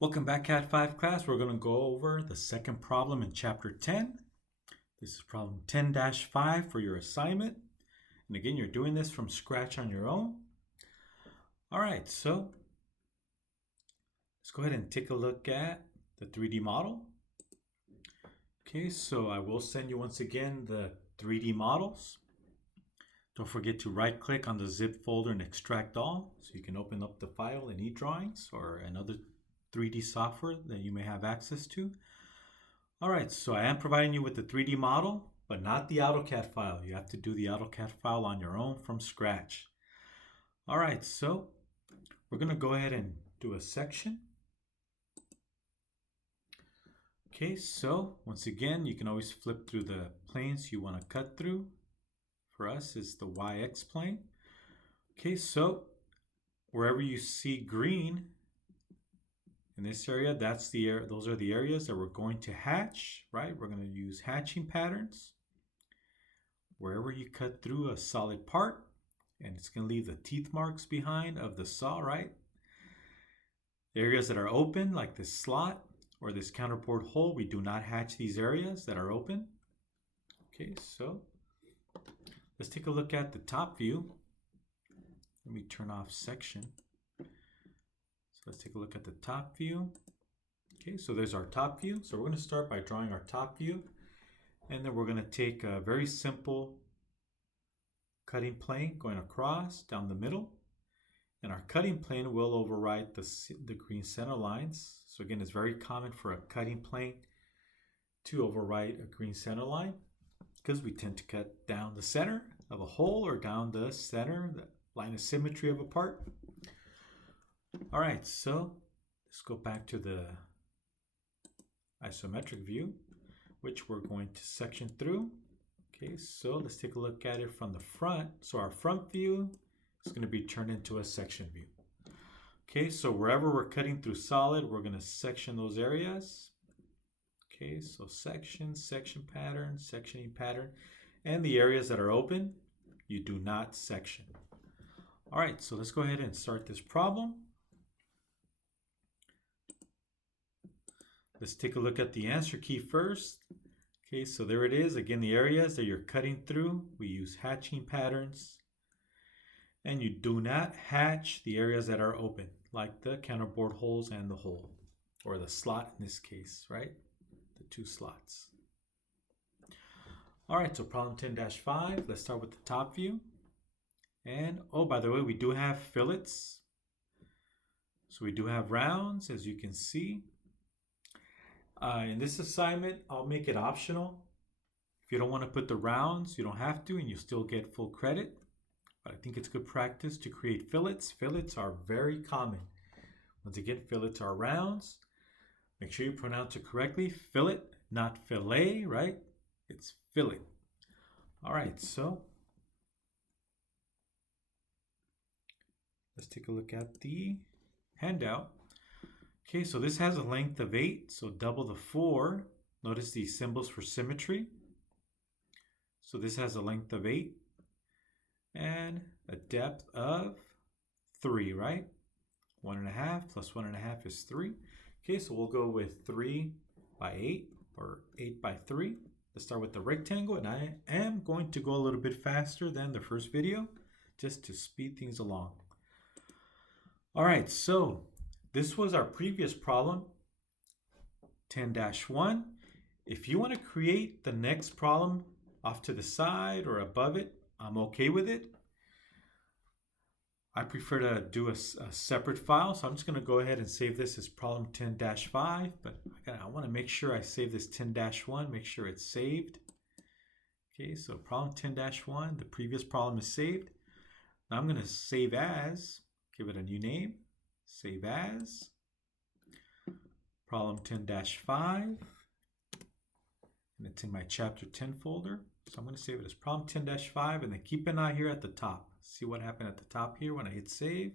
Welcome back, Cat 5 class. We're going to go over the second problem in chapter 10. This is problem 10-5 for your assignment. And again, you're doing this from scratch on your own. All right, so let's go ahead and take a look at the 3D model. Okay, so I will send you once again the 3D models. Don't forget to right click on the zip folder and extract all so you can open up the file in eDrawings or another 3D software that you may have access to. All right, so I am providing you with the 3D model, but not the AutoCAD file. You have to do the AutoCAD file on your own from scratch. All right, so we're going to go ahead and do a section. Okay, so once again, you can always flip through the planes you want to cut through. For us, it's the YX plane. Okay, so wherever you see green, in this area, those are the areas that we're going to hatch, right? We're going to use hatching patterns. Wherever you cut through a solid part, and it's going to leave the teeth marks behind of the saw, right? The areas that are open, like this slot or this counterbore hole, we do not hatch these areas that are open. Okay, so let's take a look at the top view. Let me turn off section. Let's take a look at the top view. Okay, so there's our top view. So we're going to start by drawing our top view. And then we're going to take a very simple cutting plane going across down the middle. And our cutting plane will overwrite the green center lines. So again, it's very common for a cutting plane to overwrite a green center line because we tend to cut down the center of a hole or down the center, the line of symmetry of a part. All right, so let's go back to the isometric view, which we're going to section through. Okay, so let's take a look at it from the front. So our front view is going to be turned into a section view. Okay, so wherever we're cutting through solid, we're going to section those areas. Okay, so section pattern, sectioning pattern, and the areas that are open, you do not section. All right, so let's go ahead and start this problem. Let's take a look at the answer key first. Okay, so there it is. Again, the areas that you're cutting through, we use hatching patterns. And you do not hatch the areas that are open, like the counterbore holes and the hole, or the slot in this case, right? The two slots. All right, so problem 10-5, let's start with the top view. And, oh, by the way, we do have fillets. So we do have rounds, as you can see. In this assignment, I'll make it optional. If you don't want to put the rounds, you don't have to, and you'll still get full credit. But I think it's good practice to create fillets. Fillets are very common. Once again, fillets are rounds. Make sure you pronounce it correctly. Fillet, not fillet, right? It's fillet. All right, so let's take a look at the handout. Okay, so this has a length of 8, so double the 4. Notice these symbols for symmetry. So this has a length of 8 and a depth of 3, right? 1.5 plus 1.5 is 3. Okay, so we'll go with 3 by 8 or 8 by 3. Let's start with the rectangle, and I am going to go a little bit faster than the first video just to speed things along. All right, so this was our previous problem, 10-1. If you want to create the next problem off to the side or above it, I'm okay with it. I prefer to do a separate file, so I'm just going to go ahead and save this as problem 10-5, but I want to make sure I save this 10-1, make sure it's saved. Okay, so problem 10-1, the previous problem is saved. Now I'm going to save as, give it a new name. Save as problem 10-5, and it's in my chapter 10 folder. So I'm going to save it as problem 10-5, and then keep an eye here at the top. See what happened at the top here when I hit save.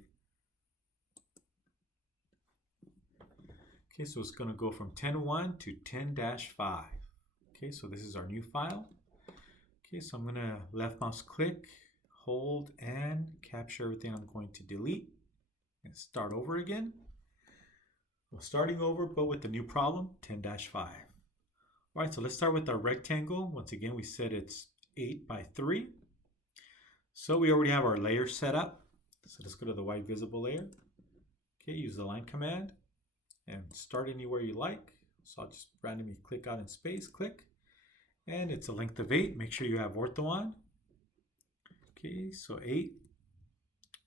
Okay, so it's going to go from 10-1 to 10-5. Okay, so this is our new file. Okay, so I'm going to left mouse click, hold, and capture everything I'm going to delete. And start over again. Well, starting over, but with the new problem, 10-5. All right, so let's start with our rectangle. Once again, we said it's 8 by 3. So we already have our layer set up. So let's go to the white visible layer. Okay, use the line command and start anywhere you like. So I'll just randomly click out in space, click. And it's a length of 8. Make sure you have ortho on. Okay, so 8,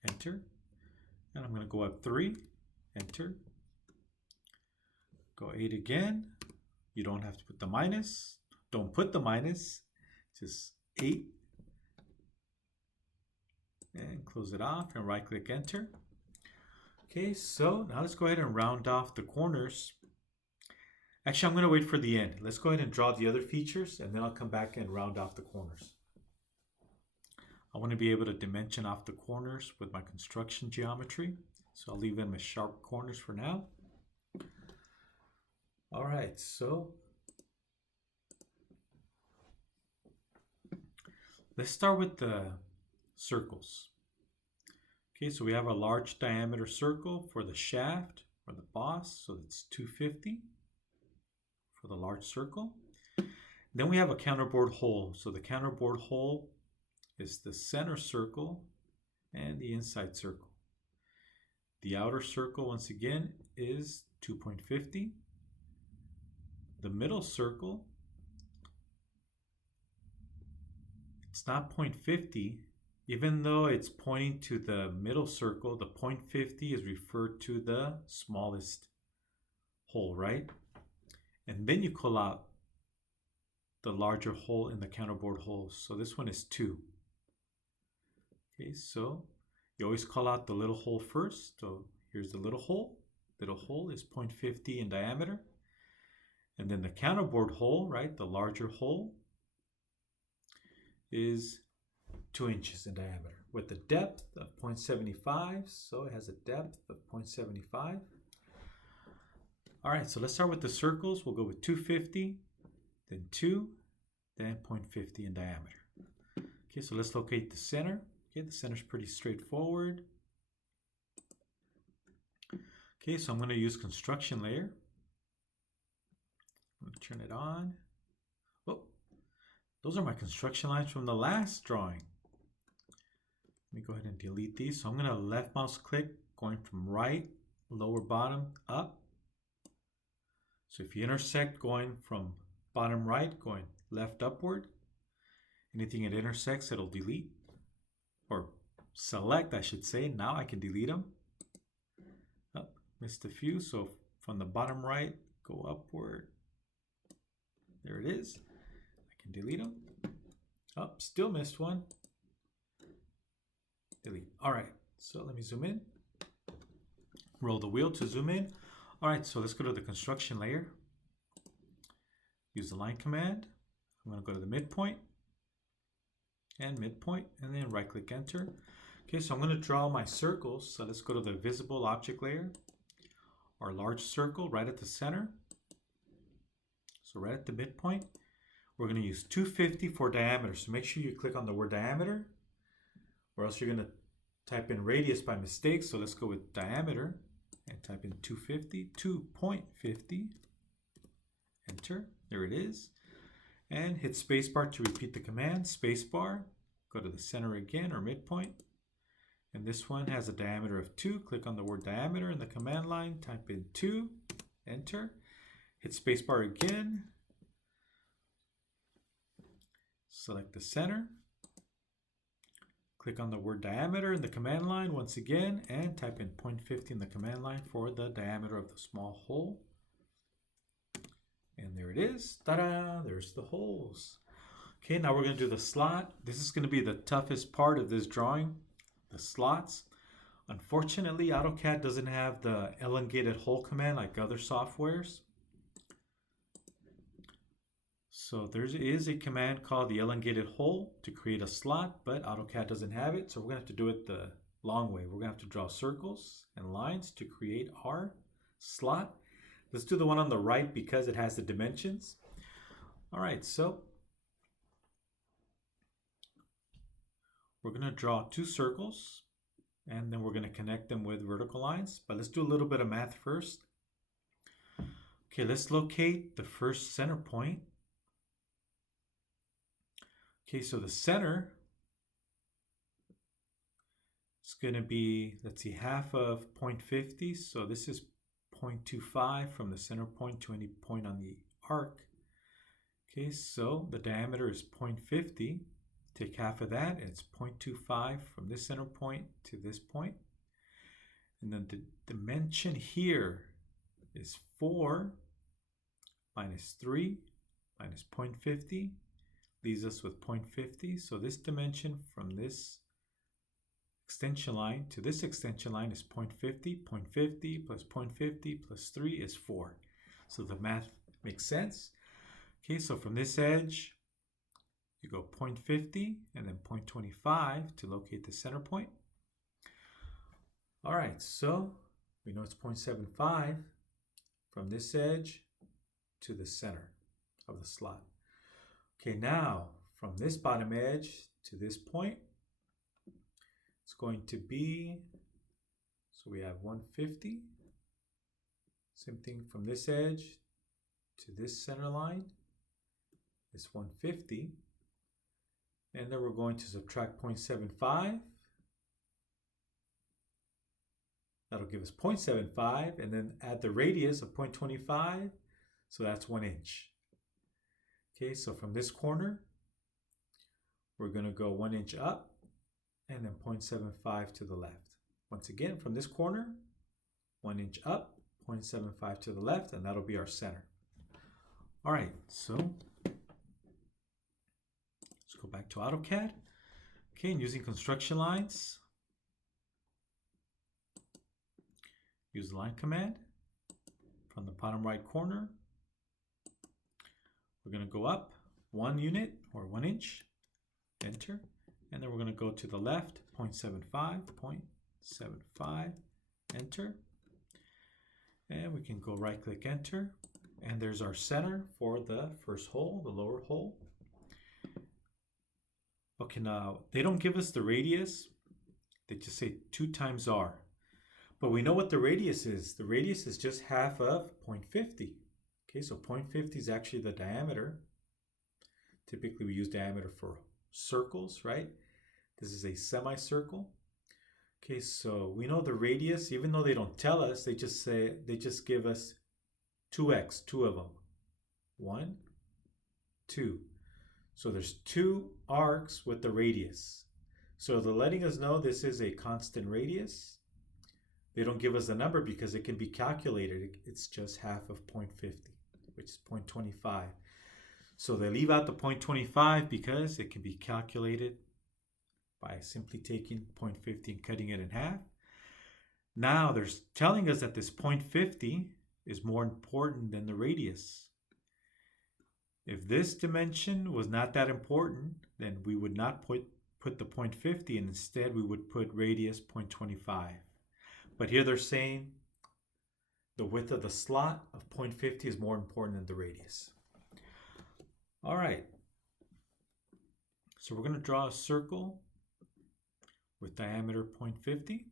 enter. And I'm going to go up 3, enter. Go 8 again. You don't have to put the minus. Don't put the minus. Just 8. And close it off and right click enter. Okay, so now let's go ahead and round off the corners. Actually, I'm going to wait for the end. Let's go ahead and draw the other features and then I'll come back and round off the corners. I want to be able to dimension off the corners with my construction geometry. So I'll leave them as sharp corners for now. All right, so let's start with the circles. Okay, so we have a large diameter circle for the shaft or the boss, so that's 250 for the large circle. Then we have a counterbore hole. So the counterbore hole is the center circle and the inside circle. The outer circle, once again, is 2.50. The middle circle, it's not 0.50. Even though it's pointing to the middle circle, the 0.50 is referred to the smallest hole, right? And then you call out the larger hole in the counterbore hole. So this one is 2. Okay, so you always call out the little hole first. So here's the little hole. Little hole is 0.50 in diameter. And then the counterbore hole, right, the larger hole, is 2 inches in diameter with a depth of 0.75. So it has a depth of 0.75. All right, so let's start with the circles. We'll go with 250, then 2, then 0.50 in diameter. Okay, so let's locate the center. Okay, the center is pretty straightforward. Okay, so I'm going to use construction layer. I'm going to turn it on. Oh, those are my construction lines from the last drawing. Let me go ahead and delete these. So I'm going to left mouse click, going from right, lower bottom, up. So if you intersect going from bottom right, going left upward, anything it intersects, it'll delete. Or select, I should say. Now I can delete them. Oh, missed a few. So from the bottom right, go upward. There it is. I can delete them. Oh, still missed one. Delete. All right, so let me zoom in. Roll the wheel to zoom in. All right, so let's go to the construction layer. Use the line command. I'm going to go to the midpoint and midpoint, and then right click enter. Okay, so I'm going to draw my circles. So let's go to the visible object layer. Our large circle right at the center. So right at the midpoint. We're going to use 250 for diameter. So make sure you click on the word diameter, or else you're going to type in radius by mistake. So let's go with diameter and type in 250, 2.50. Enter. There it is. And hit spacebar to repeat the command. Spacebar. Go to the center again, or midpoint. And this one has a diameter of 2. Click on the word diameter in the command line. Type in 2. Enter. Hit spacebar again. Select the center. Click on the word diameter in the command line once again and type in 0.50 in the command line for the diameter of the small hole. And there it is. Ta-da! There's the holes. Okay, now we're going to do the slot. This is going to be the toughest part of this drawing, the slots. Unfortunately, AutoCAD doesn't have the elongated hole command like other softwares. So there is a command called the elongated hole to create a slot, but AutoCAD doesn't have it. So we're going to have to do it the long way. We're going to have to draw circles and lines to create our slot. Let's do the one on the right because it has the dimensions. All right, so we're going to draw 2 circles and then we're going to connect them with vertical lines. But let's do a little bit of math first. Okay, let's locate the first center point. Okay, so the center is going to be, let's see, half of 0.50. So this is 0.25 from the center point to any point on the arc. Okay, so the diameter is 0.50. Take half of that, and it's 0.25 from this center point to this point. And then the dimension here is 4 minus 3 minus 0.50 leaves us with 0.50. So this dimension from this extension line to this extension line is 0.50. 0.50 plus 0.50 plus 3 is 4. So the math makes sense. Okay, so from this edge, you go 0.50 and then 0.25 to locate the center point. All right, so we know it's 0.75 from this edge to the center of the slot. Okay, now from this bottom edge to this point, it's going to be, so we have 150. Same thing from this edge to this center line is 150. And then we're going to subtract 0.75. That'll give us 0.75, and then add the radius of 0.25, so that's 1 inch. Okay, so from this corner, we're going to go 1 inch up, and then 0.75 to the left. Once again, from this corner, 1 inch up, 0.75 to the left, and that'll be our center. All right, so let's go back to AutoCAD. Okay, and using construction lines, use the line command from the bottom right corner. We're going to go up 1 unit or 1 inch, enter, and then we're going to go to the left 0.75, 0.75, enter, and we can go right click enter, and there's our center for the first hole, the lower hole. Okay, now they don't give us the radius, they just say 2 times r. But we know what the radius is. The radius is just half of 0.50. Okay, so 0.50 is actually the diameter. Typically we use diameter for circles, right? This is a semicircle. Okay, so we know the radius, even though they don't tell us, they just give us 2x, 2 of them. 1, 2. So there's 2 arcs with the radius. So they're letting us know this is a constant radius. They don't give us a number because it can be calculated. It's just half of 0.50, which is 0.25. So they leave out the 0.25 because it can be calculated by simply taking 0.50 and cutting it in half. Now they're telling us that this 0.50 is more important than the radius. If this dimension was not that important, then we would not put the 0.50, and instead we would put radius 0.25. But here they're saying the width of the slot of 0.50 is more important than the radius. All right. So we're going to draw a circle with diameter 0.50.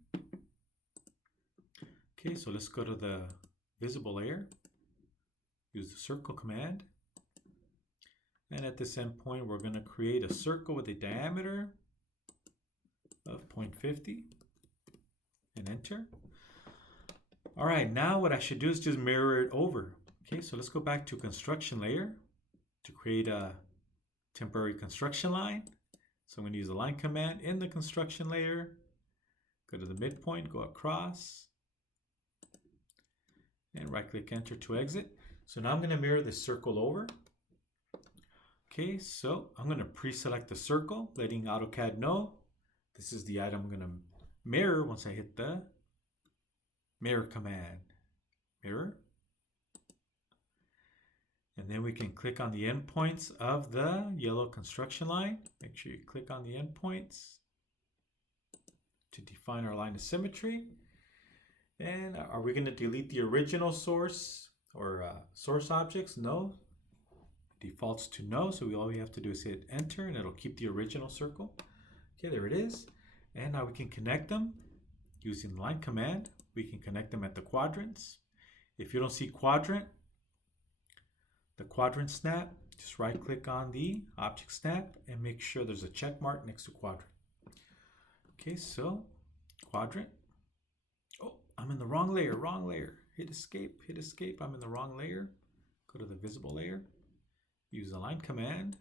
Okay, so let's go to the visible layer. Use the circle command. And at this end point, we're going to create a circle with a diameter of 0.50. And enter. All right, now what I should do is just mirror it over. Okay, so let's go back to construction layer to create a temporary construction line. So I'm going to use the line command in the construction layer, go to the midpoint, go across, and right click enter to exit. So now I'm going to mirror this circle over. Okay, so I'm going to pre-select the circle, letting AutoCAD know this is the item I'm going to mirror once I hit the mirror command. Mirror. And then we can click on the endpoints of the yellow construction line. Make sure you click on the endpoints to define our line of symmetry. And are we going to delete the original source or source objects? No. Defaults to no. So all we have to do is hit enter and it'll keep the original circle. Okay, there it is. And now we can connect them using the line command. We can connect them at the quadrants. If you don't see quadrant, the quadrant snap, just right click on the object snap and make sure there's a check mark next to quadrant. Okay, so quadrant. Oh, I'm in the wrong layer, wrong layer. Hit escape, I'm in the wrong layer. Go to the visible layer, use the align command,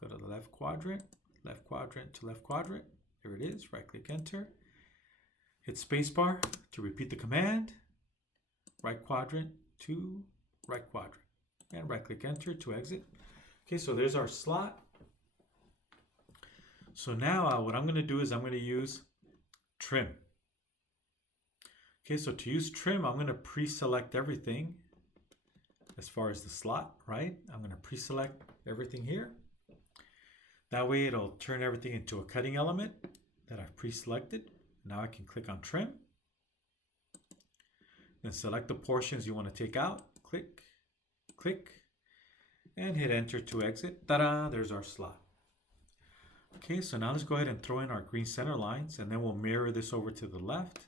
go to the left quadrant to left quadrant. There it is, right click enter. Hit spacebar to repeat the command, right quadrant to right quadrant, and right click enter to exit. Okay, so there's our slot. So now what I'm going to do is I'm going to use trim. Okay, so to use trim, I'm going to pre-select everything as far as the slot, right? I'm going to pre-select everything here. That way it'll turn everything into a cutting element that I've pre-selected. Now I can click on trim. Then select the portions you want to take out. Click, click, and hit enter to exit. Ta-da, there's our slot. Okay, so now let's go ahead and throw in our green center lines, and then we'll mirror this over to the left.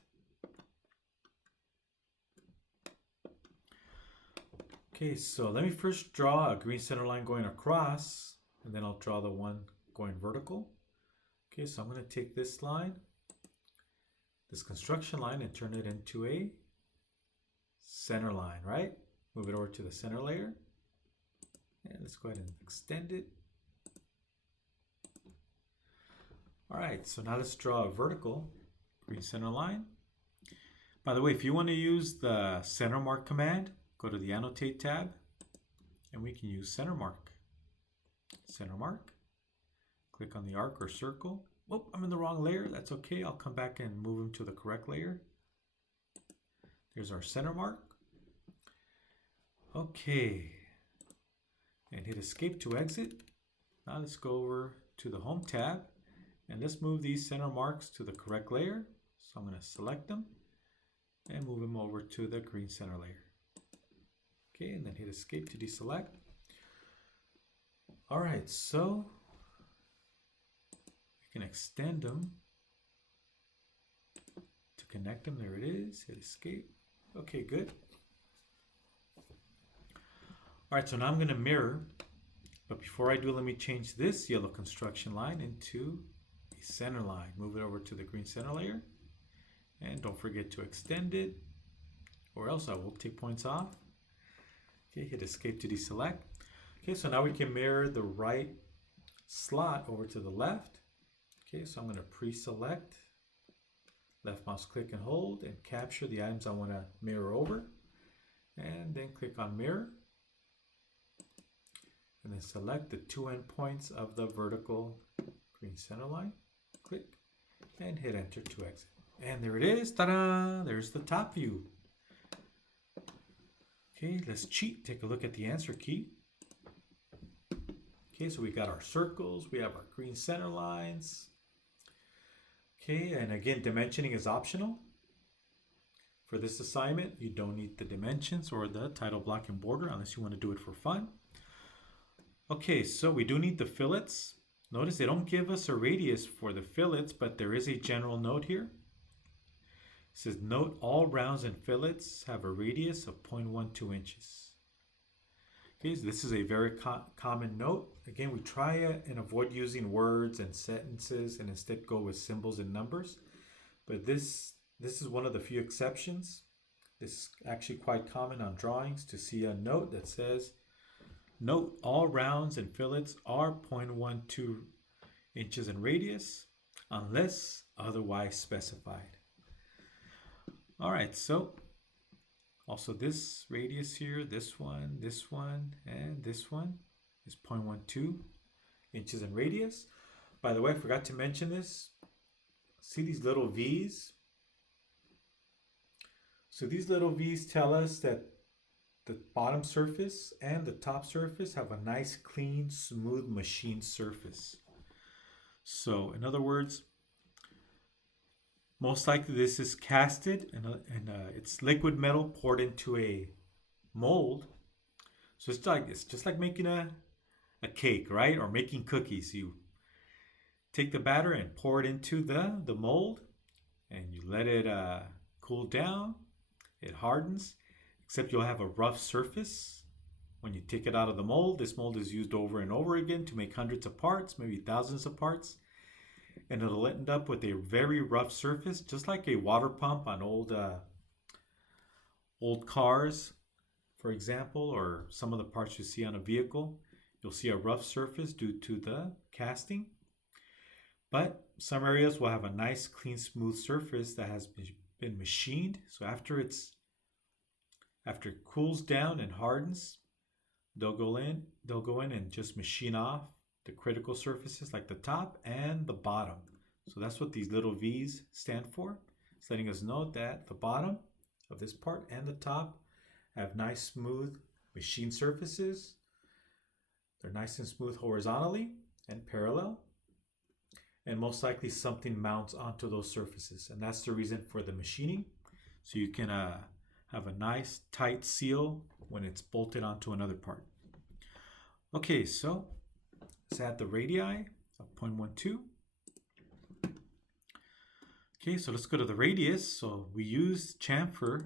Okay, so let me first draw a green center line going across, and then I'll draw the one going vertical. Okay, so I'm going to take this line, this construction line, and turn it into a center line, right? Move it over to the center layer. And let's go ahead and extend it. All right, so now let's draw a vertical green center line. By the way, if you want to use the center mark command, go to the annotate tab, and we can use center mark. Center mark. Click on the arc or circle. Whoop, I'm in the wrong layer. That's okay. I'll come back and move them to the correct layer. There's our center mark. Okay. And hit escape to exit. Now let's go over to the home tab and let's move these center marks to the correct layer. So I'm going to select them and move them over to the green center layer. Okay, and then hit escape to deselect. All right, so we can extend them to connect them. There it is. Hit escape. Okay, good. All right, so now I'm going to mirror, but before I do, let me change this yellow construction line into a center line. Move it over to the green center layer, and don't forget to extend it, or else I will take points off. Okay, hit escape to deselect. Okay, so now we can mirror the right slot over to the left. Okay, so I'm going to pre-select, left mouse click and hold, and capture the items I want to mirror over, and then click on mirror. And then select the two endpoints of the vertical green center line. Click and hit enter to exit. And there it is. Ta-da! There's the top view. Okay, let's cheat. Take a look at the answer key. Okay, so we got our circles. We have our green center lines. Okay, and again, dimensioning is optional. For this assignment, you don't need the dimensions or the title block and border unless you want to do it for fun. Okay, so we do need the fillets. Notice they don't give us a radius for the fillets, but there is a general note here. It says, note all rounds and fillets have a radius of 0.12 inches. Okay, so this is a very common note. Again, we try and avoid using words and sentences and instead go with symbols and numbers. But this is one of the few exceptions. This is actually quite common on drawings to see a note that says, note all rounds and fillets are 0.12 inches in radius unless otherwise specified. All right, so also this radius here, this one, and this one is 0.12 inches in radius. By the way, I forgot to mention this. See these little V's? So these little V's tell us that the bottom surface and the top surface have a nice, clean, smooth machine surface. So in other words, most likely this is casted and it's liquid metal poured into a mold. So it's just like making a cake, right? Or making cookies. You take the batter and pour it into the mold and you let it cool down. It hardens. Except you'll have a rough surface when you take it out of the mold, this mold is used over and over again to make hundreds of parts, maybe thousands of parts. And it'll end up with a very rough surface, just like a water pump on old cars, for example, or some of the parts you see on a vehicle. You'll see a rough surface due to the casting. But some areas will have a nice, clean, smooth surface that has been machined. So after it cools down and hardens, they'll go in and just machine off the critical surfaces like the top and the bottom. So that's what these little V's stand for. It's letting us know that the bottom of this part and the top have nice, smooth machine surfaces. They're nice and smooth horizontally and parallel. And most likely something mounts onto those surfaces. And that's the reason for the machining. So you can have a nice tight seal when it's bolted onto another part. Okay, so let's add the radii of 0.12. Okay, so let's go to the radius. So we used chamfer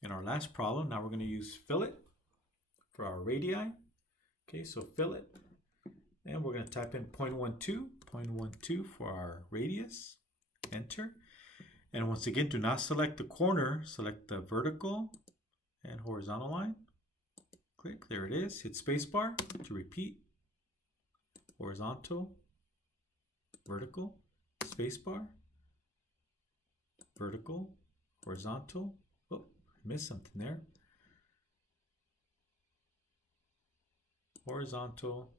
in our last problem. Now we're going to use fillet for our radii. Okay, so fillet. And we're going to type in 0.12 for our radius. Enter. And once again, do not select the corner. Select the vertical and horizontal line. Click. There it is. Hit spacebar to repeat. Horizontal. Vertical. Spacebar. Vertical. Horizontal. Oh, I missed something there. Horizontal.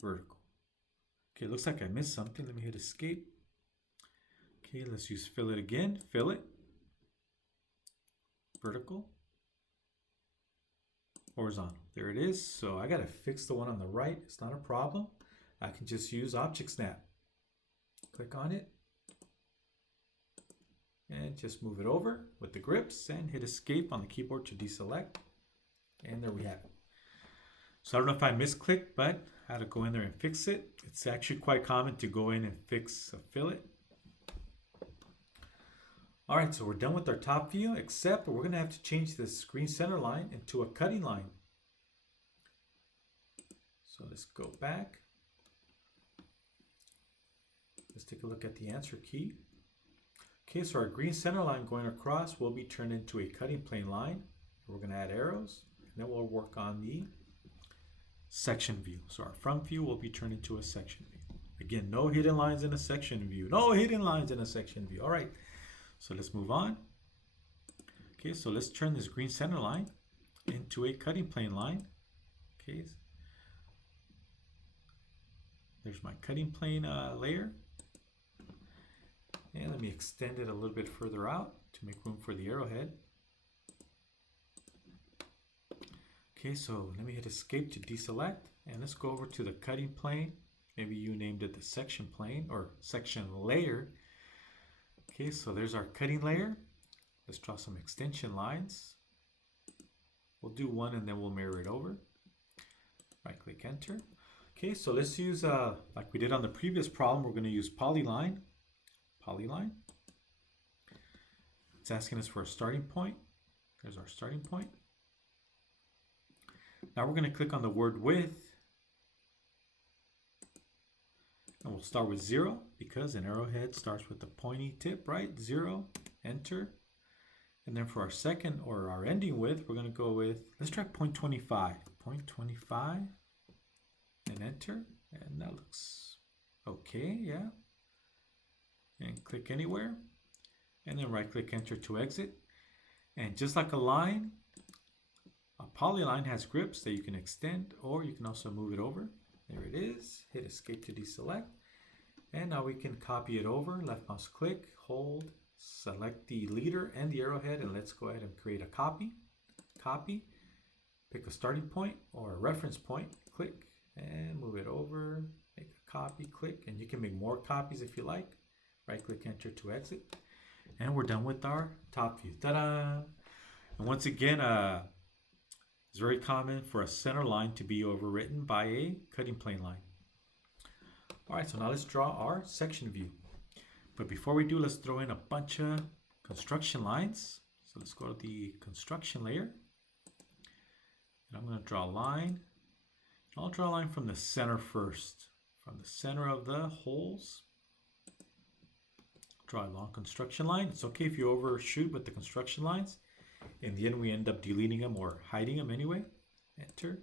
Vertical. Okay, looks like I missed something. Let me hit escape. Okay, let's use fillet again. Fillet. Vertical. Horizontal. There it is. So I gotta fix the one on the right. It's not a problem. I can just use Object Snap. Click on it. And just move it over with the grips and hit escape on the keyboard to deselect. And there we have it. So I don't know if I misclicked, but I had to go in there and fix it. It's actually quite common to go in and fix a fillet. All right, so we're done with our top view, except we're going to have to change this screen center line into a cutting line. So let's go back. Let's take a look at the answer key. Okay, so our green center line going across will be turned into a cutting plane line. We're going to add arrows, and then we'll work on the section view. So our front view will be turned into a section view. Again, no hidden lines in a section view. No hidden lines in a section view. All right, so let's move on. Okay, so let's turn this green center line into a cutting plane line. Okay, there's my cutting plane layer. And let me extend it a little bit further out to make room for the arrowhead. Okay, so let me hit escape to deselect, and let's go over to the cutting plane. Maybe you named it the section plane or section layer. Okay, so there's our cutting layer. Let's draw some extension lines. We'll do one and then we'll mirror it over. Right click enter. Okay, so let's use, like we did on the previous problem, we're going to use polyline. Polyline. It's asking us for a starting point. There's our starting point. Now we're going to click on the word width. And we'll start with 0 because an arrowhead starts with the pointy tip, right? 0, enter. And then for our second or our ending width, we're going to go with, let's try 0.25. 0.25 and enter. And that looks okay, yeah. And click anywhere. And then right click enter to exit. And just like a line, a polyline has grips that you can extend or you can also move it over. There it is. Hit escape to deselect. And now we can copy it over. Left mouse click, hold, select the leader and the arrowhead, and let's go ahead and create a copy. Copy. Pick a starting point or a reference point. Click and move it over. Make a copy. Click, and you can make more copies if you like. Right click enter to exit. And we're done with our top view. Ta-da! And once again, it's very common for a center line to be overwritten by a cutting plane line. All right, so now let's draw our section view. But before we do, let's throw in a bunch of construction lines. So let's go to the construction layer. And I'm going to draw a line. I'll draw a line from the center first. From the center of the holes, draw a long construction line. It's okay if you overshoot with the construction lines. In the end, we end up deleting them or hiding them anyway. Enter.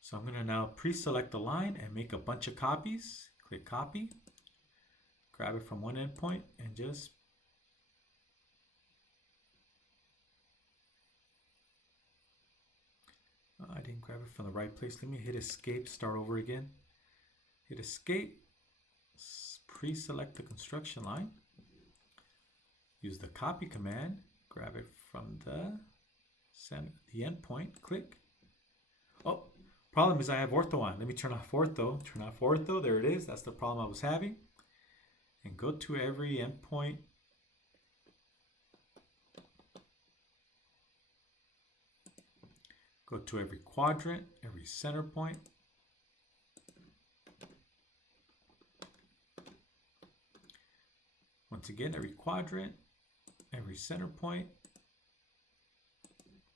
So I'm going to now pre-select the line and make a bunch of copies. Click copy. Grab it from one endpoint and just I didn't grab it from the right place. Let me hit escape, start over again. Hit escape, pre-select the construction line. Use the copy command, grab it from the endpoint, click. Oh, problem is I have ortho on. Let me turn off ortho. Turn off ortho, there it is. That's the problem I was having. And go to every endpoint. Go to every quadrant, every center point. Once again, every quadrant, every center point.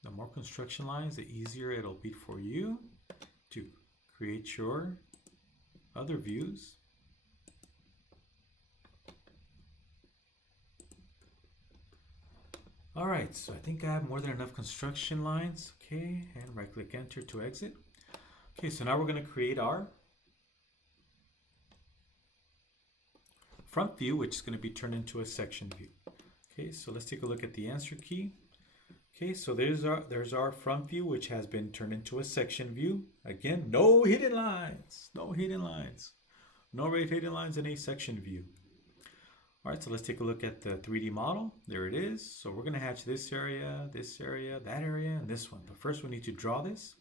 The more construction lines, the easier it'll be for you to create your other views. All right, so I think I have more than enough construction lines. Okay, and right click enter to exit. Okay, so now we're going to create our front view, which is going to be turned into a section view. Okay, so let's take a look at the answer key. Okay, so there's our front view, which has been turned into a section view. Again, no hidden lines, no hidden lines, no red hidden lines in a section view. All right, so let's take a look at the 3D model. There it is. So we're going to hatch this area, that area, and this one. But first we need to draw this.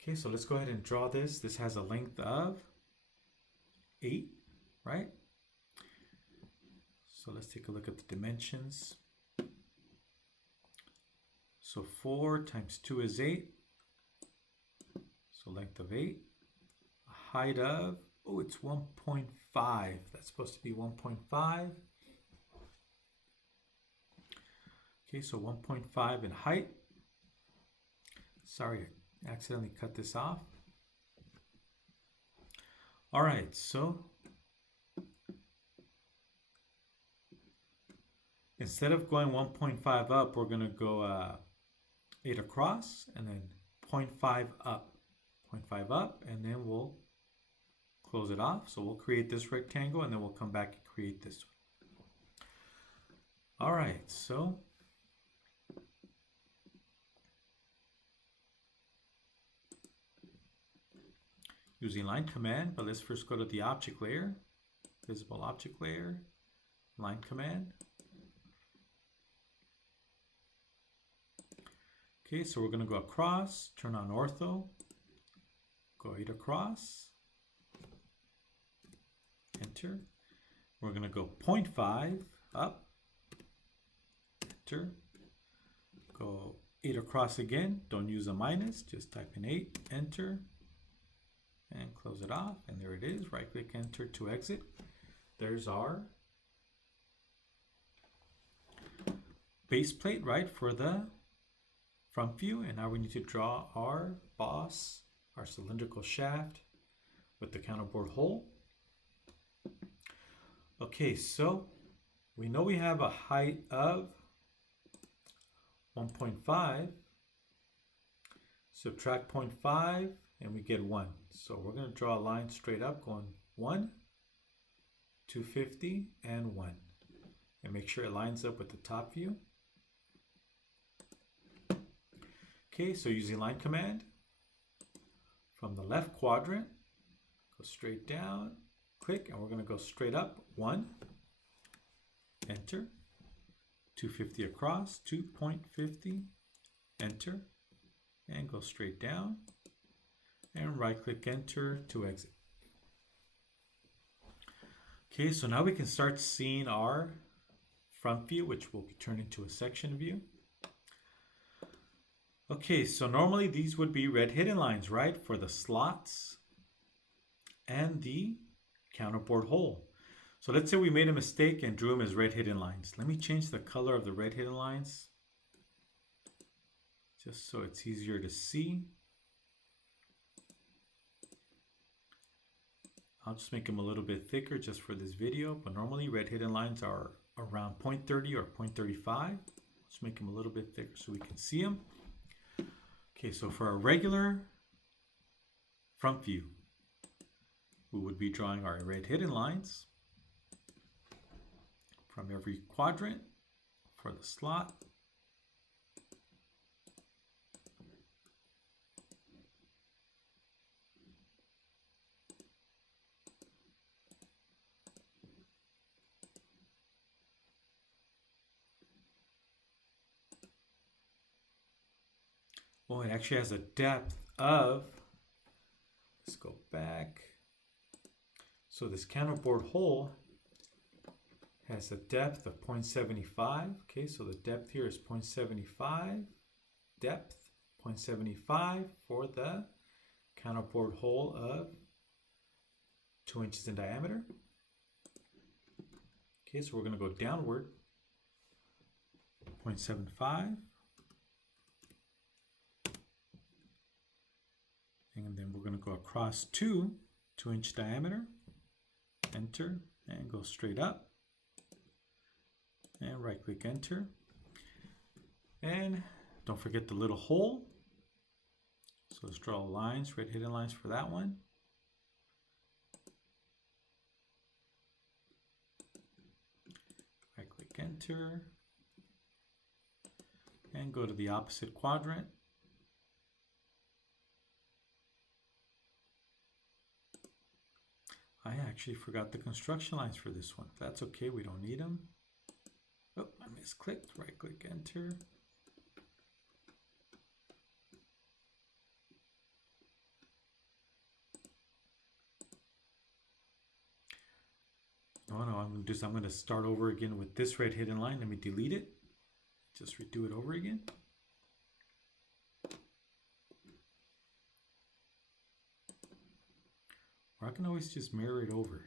Okay, so let's go ahead and draw this. This has a length of 8, right? So let's take a look at the dimensions. So 4 times 2 is 8. So length of 8. A height of, oh, it's 1.5. That's supposed to be 1.5. Okay, so 1.5 in height. Sorry, I accidentally cut this off. All right, so instead of going 1.5 up, we're going to go 8 across and then 0.5 up. 0.5 up, and then we'll close it off. So we'll create this rectangle and then we'll come back and create this one. All right, so using line command, but let's first go to the object layer, visible object layer, line command. Okay, so we're going to go across, turn on ortho, go 8 across, enter. We're going to go 0.5 up, enter. Go 8 across again, don't use a minus, just type in 8, enter, and close it off. And there it is, right click enter to exit. There's our base plate, right, for the front view. And now we need to draw our boss, our cylindrical shaft with the counterbore hole. Okay, so we know we have a height of 1.5. Subtract 0.5 and we get 1. So we're going to draw a line straight up going 1, 250, and 1. And make sure it lines up with the top view. Okay, so using line command, from the left quadrant, go straight down, click, and we're going to go straight up, 1, enter, 250 across, 2.50, enter, and go straight down, and right click enter to exit. Okay, so now we can start seeing our front view, which will be turned into a section view. Okay, so normally these would be red hidden lines, right, for the slots and the counterbore hole. So let's say we made a mistake and drew them as red hidden lines. Let me change the color of the red hidden lines. just so it's easier to see. I'll just make them a little bit thicker just for this video, but normally red hidden lines are around 0.30 or 0.35. Let's make them a little bit thicker so we can see them. Okay, so for a regular front view, we would be drawing our red hidden lines from every quadrant for the slot. Well, it actually has a depth of, let's go back. So this counterbore hole has a depth of 0.75. Okay, so the depth here is 0.75. Depth 0.75 for the counterbore hole of 2 inches in diameter. Okay, so we're going to go downward 0.75. And then we're going to go across 2-inch diameter, enter, and go straight up. And right click enter. And don't forget the little hole. So let's draw lines, red hidden lines for that one. Right click enter. And go to the opposite quadrant. I actually forgot the construction lines for this one. That's okay, we don't need them. Oh, I misclicked. Right click enter. No, I'm going to start over again with this red hidden line. Let me delete it. Just redo it over again. Or I can always just mirror it over.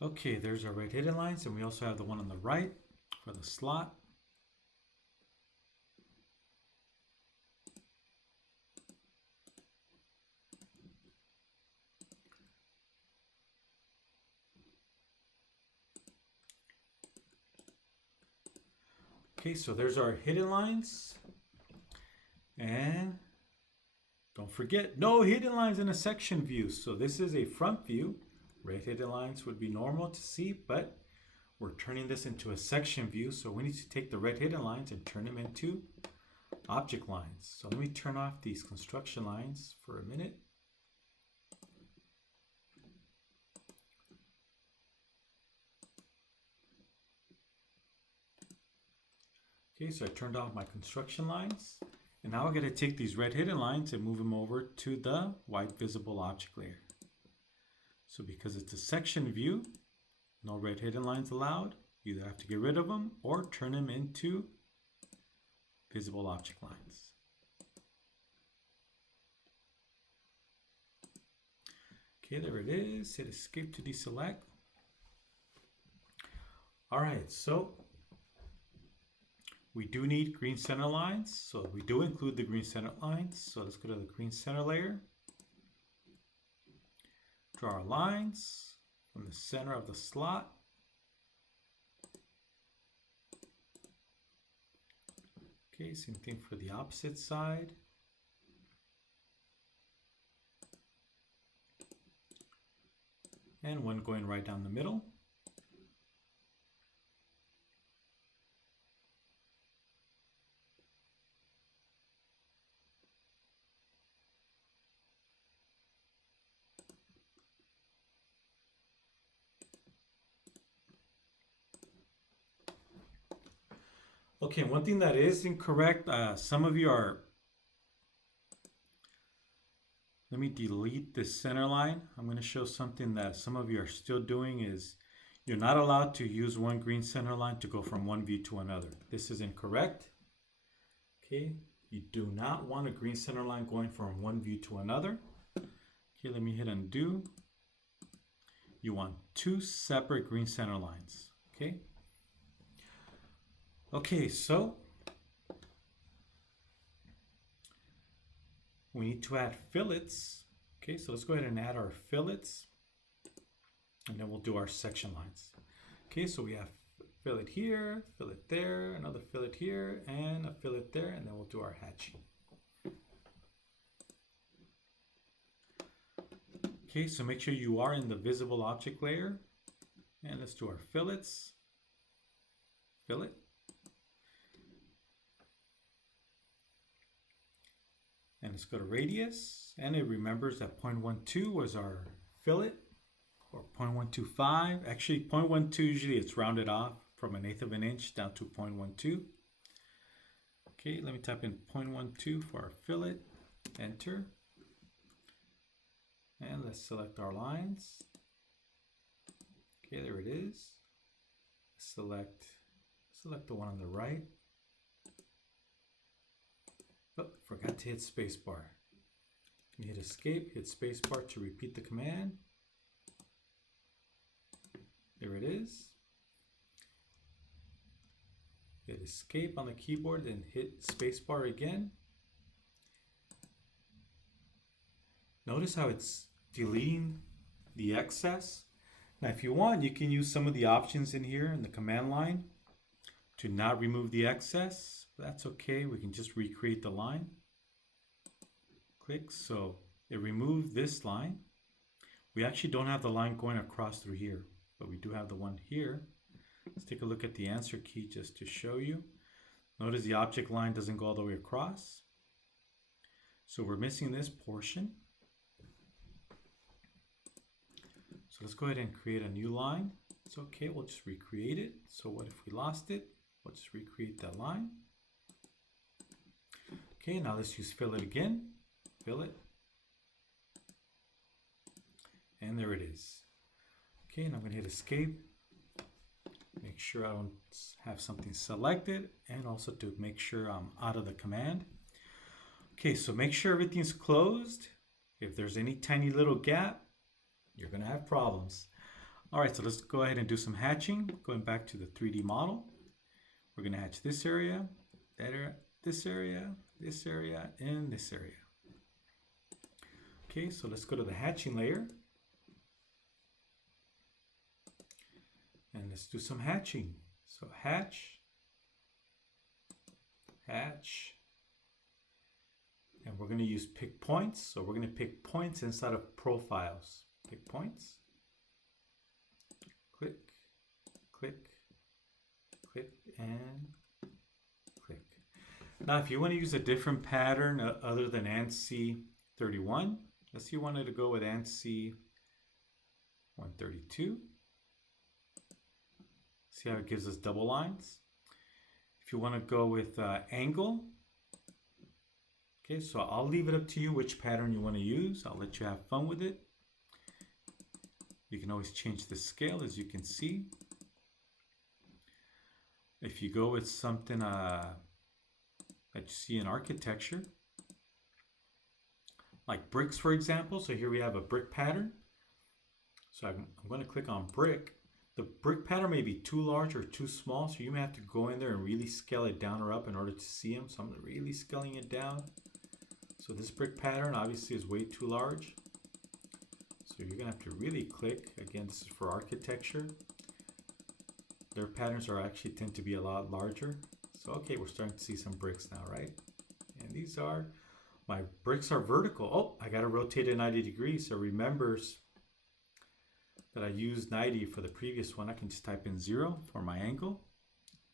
Okay, there's our red hidden lines, and we also have the one on the right for the slot. Okay, so there's our hidden lines. And don't forget, no hidden lines in a section view. So this is a front view. Red hidden lines would be normal to see, but we're turning this into a section view. So we need to take the red hidden lines and turn them into object lines. So let me turn off these construction lines for a minute. Okay, so I turned off my construction lines. And now I got to take these red hidden lines and move them over to the white visible object layer. So because it's a section view, no red hidden lines allowed. You either have to get rid of them or turn them into visible object lines. Okay, there it is. Hit escape to deselect. All right, so we do need green center lines. So we do include the green center lines. So let's go to the green center layer. Draw our lines from the center of the slot. Okay, same thing for the opposite side. And one going right down the middle. Okay, one thing that is incorrect, some of you are, let me delete this center line. I'm going to show something that some of you are still doing is you're not allowed to use one green center line to go from one view to another. This is incorrect. Okay, you do not want a green center line going from one view to another. Okay, let me hit undo you want two separate green center lines. Okay. Okay, so we need to add fillets. Okay, so let's go ahead and add our fillets, and then we'll do our section lines. Okay, so we have fillet here, fillet there, another fillet here, and a fillet there, and then we'll do our hatching. Okay, so make sure you are in the visible object layer, and let's do our fillets. Fillet. And let's go to radius, and it remembers that 0.12 was our fillet, or 0.125. Actually, 0.12 usually it's rounded off from 1/8 of an inch down to 0.12. Okay, let me type in 0.12 for our fillet, enter. And let's select our lines. Okay, there it is. Select the one on the right. Oh, forgot to hit spacebar. You hit escape, hit spacebar to repeat the command. There it is. Hit escape on the keyboard, then hit spacebar again. Notice how it's deleting the excess. Now, if you want, you can use some of the options in here in the command line to not remove the excess. That's okay. We can just recreate the line. Click. So it removed this line. We actually don't have the line going across through here, but we do have the one here. Let's take a look at the answer key just to show you. Notice the object line doesn't go all the way across. So we're missing this portion. So let's go ahead and create a new line. It's okay, we'll just recreate it. So what if we lost it? We'll just recreate that line. Okay, now let's use fillet again. Fillet. And there it is. Okay, and I'm going to hit escape. Make sure I don't have something selected, and also to make sure I'm out of the command. Okay, so make sure everything's closed. If there's any tiny little gap, you're going to have problems. All right, so let's go ahead and do some hatching. Going back to the 3D model. We're going to hatch this area, that area, this area, this area, and this area. Okay, so let's go to the hatching layer. And let's do some hatching. So hatch, hatch, and we're going to use pick points. So we're going to pick points inside of profiles. Pick points. Click, click, click, and click. Now, if you want to use a different pattern other than ANSI 31, let's say you wanted to go with ANSI 132. See how it gives us double lines? If you want to go with angle, okay, so I'll leave it up to you which pattern you want to use. I'll let you have fun with it. You can always change the scale, as you can see. If you go with something that you see in architecture, like bricks, for example. So here we have a brick pattern. So I'm going to click on brick. The brick pattern may be too large or too small, so you may have to go in there and really scale it down or up in order to see them. So I'm really scaling it down. So this brick pattern obviously is way too large. So you're going to have to really click. Again, this is for architecture. Their patterns are actually tend to be a lot larger. So okay, we're starting to see some bricks now, right? And these are, my bricks are vertical. Oh, I got to rotate it 90 degrees. So it remembers that I used 90 for the previous one. I can just type in 0 for my angle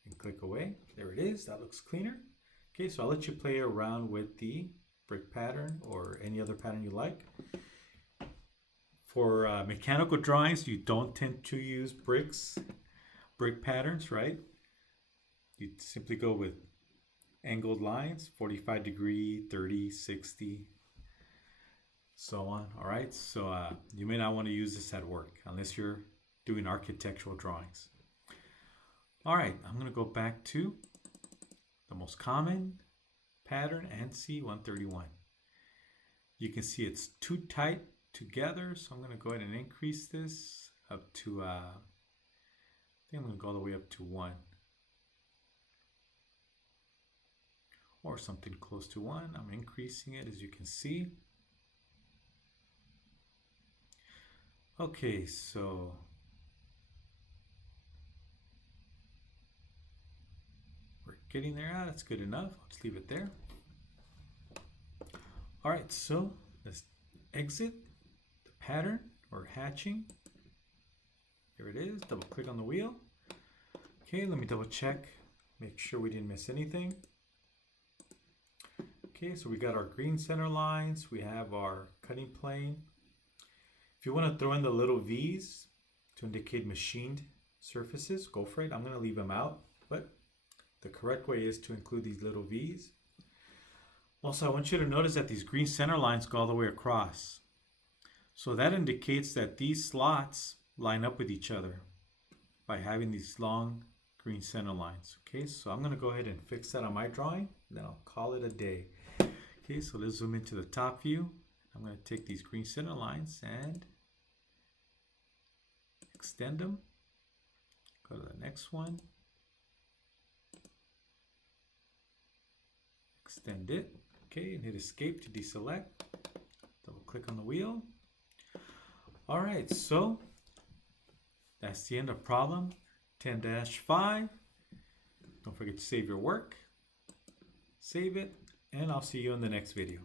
and click away. There it is. That looks cleaner. Okay, so I'll let you play around with the brick pattern or any other pattern you like. For mechanical drawings, you don't tend to use brick patterns, right? You simply go with angled lines, 45 degree, 30, 60, so on. All right, so you may not want to use this at work unless you're doing architectural drawings. All right, I'm going to go back to the most common pattern, ANSI 131. You can see it's too tight together, so I'm going to go ahead and increase this up to, I think I'm going to go all the way up to 1. Or something close to 1. I'm increasing it, as you can see. Okay, so we're getting there. That's good enough. Let's leave it there. All right, so let's exit the pattern or hatching. Here it is. Double click on the wheel. Okay, let me double check. Make sure we didn't miss anything. Okay, so we got our green center lines. We have our cutting plane. If you want to throw in the little V's to indicate machined surfaces, go for it. I'm going to leave them out, but the correct way is to include these little V's. Also, I want you to notice that these green center lines go all the way across. So that indicates that these slots line up with each other by having these long green center lines. Okay, so I'm going to go ahead and fix that on my drawing, then I'll call it a day. Okay, so let's zoom into the top view. I'm going to take these green center lines and extend them. Go to the next one. Extend it. Okay, and hit escape to deselect. Double click on the wheel. All right, so that's the end of problem 10-5. Don't forget to save your work. Save it, and I'll see you in the next video.